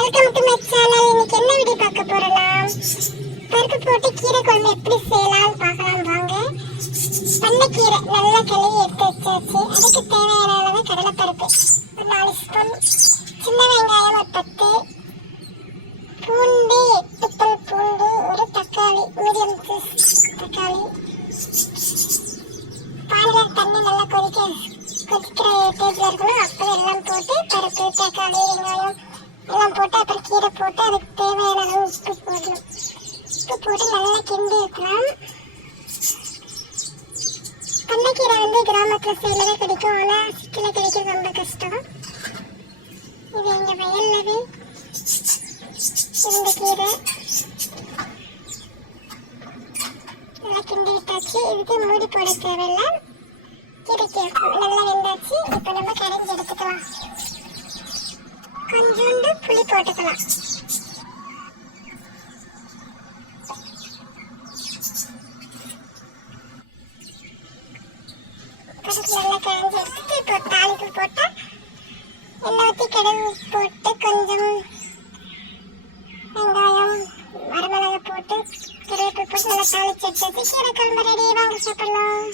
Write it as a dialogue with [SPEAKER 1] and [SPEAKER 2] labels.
[SPEAKER 1] Welcome to my channel இன்னைக்கு என்ன video பார்க்க போறோம்னா பருப்பு போட்டு கீரை குழம்பு எப்படி செய்யலாம்னு பார்க்கலாம் வாங்க. பண்ணைக்கீரை நல்லா கழுவி எடுத்து வச்சாச்சு. அதுக்கு தேவையான அளவு கடலைப்பருப்பு. ஒரு நாலு ஸ்பூன் சின்ன வெங்காயம் ஒரு பத்து. பூண்டு எட்டு பல் பூண்டு ஒரு தக்காளி மீடியம் சைஸ் தக்காளி. பாலில் தண்ணி நல்லா கொதிக்க கொதிக்கிற டேஜில் இருக்கணும். அப்போ எல்லாம் போட்டு பருப்பு தக்காளி வெங்காயம் போட்டு அதுக்கு தேவையான அளவு உப்பு போடணும் உப்பு போட்டு நல்லா கிண்டி வைக்கலாம் கண்டக்கீரை வந்து கிராமத்தில் சைடில் தான் கிடைக்கும் ஆனால் சிட்டியில் கிடைக்கிறது ரொம்ப கஷ்டம் இது எங்கள் வயல்லவே இருந்த கீரை நல்லா கிண்டி விட்டாச்சு இதுக்கு மூடி போட தேவையில்லை கீரைக்கு நல்லா வெந்தாச்சு இப்போ நம்ம கரைஞ்சி எடுத்துக்கலாம் புளி போட்டுக்கலாம். பருப்பு நல்லா எடுத்துட்டு இப்போ தாளிப்பு போட்டு எண்ணெய் ஊற்றி கடுகு போட்டு கொஞ்சம் வெங்காயம் வரமிளகா போட்டு கருவேப்பிலை போட்டு நல்லா தாளிச்சு எடுத்து கீரை குழம்பு ரெடி வாங்க சாப்பிடலாம்.